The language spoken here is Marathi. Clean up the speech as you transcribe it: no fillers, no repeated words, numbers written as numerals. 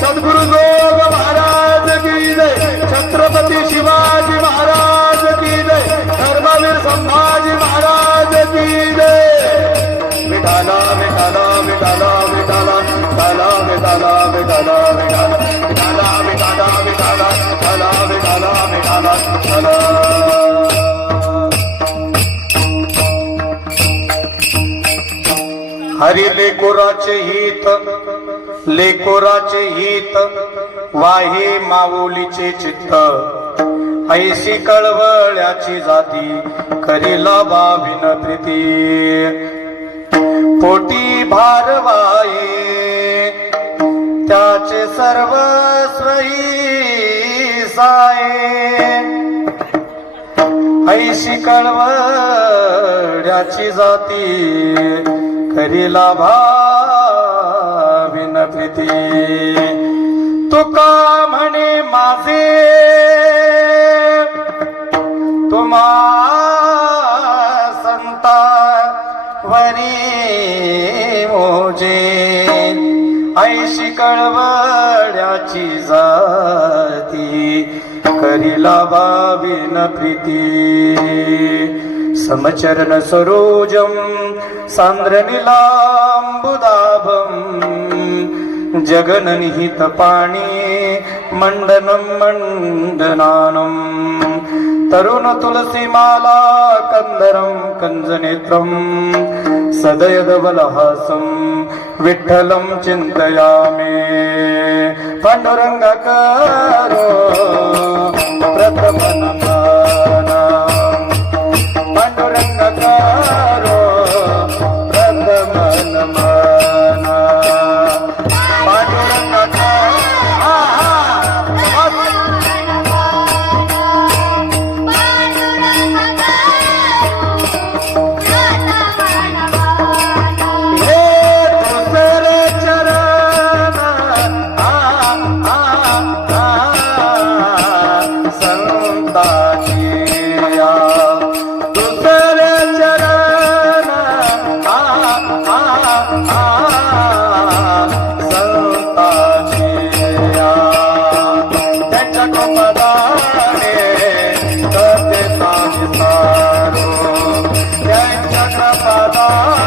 सद्गुरु जोग महाराज की जय, छत्रपती शिवाजी महाराज की जय, धर्मवीर संभाजी महाराज की जय। विठाला विठाला विठाला विठाला विठाला विठाला विठाला विठाला विठाला विठाला विठाला विठाला विठाला विठाला विठाला। हरी लेकोराचे हित लेकोराचे हित वाहे माऊलीचे चित्त, ऐशी कळवळ्याची जाती करीला बाविन प्रीती पोटी भारवाई त्याचे सर्वस्वही साये ऐशी कळवळ्याची जाती करीला भाविन प्रीती तुका म्हणे माझे तुम्हा संता वरी मोजे ऐशी कळवळ्याची जाती करीला भाविन प्रीती समचरण सरोजम सांद्रनिलांबुदाभम जगननिहित पाणी मंडनं मंडनानं तरुण तुलसीमाला कंदरं कंजनेत्रं सदयदवलहासं विठ्ठलं चिन्तयामि पांडुरंगाकारो प्रथमनमना पांडुरंगाकारो प्रथमनमना Bye.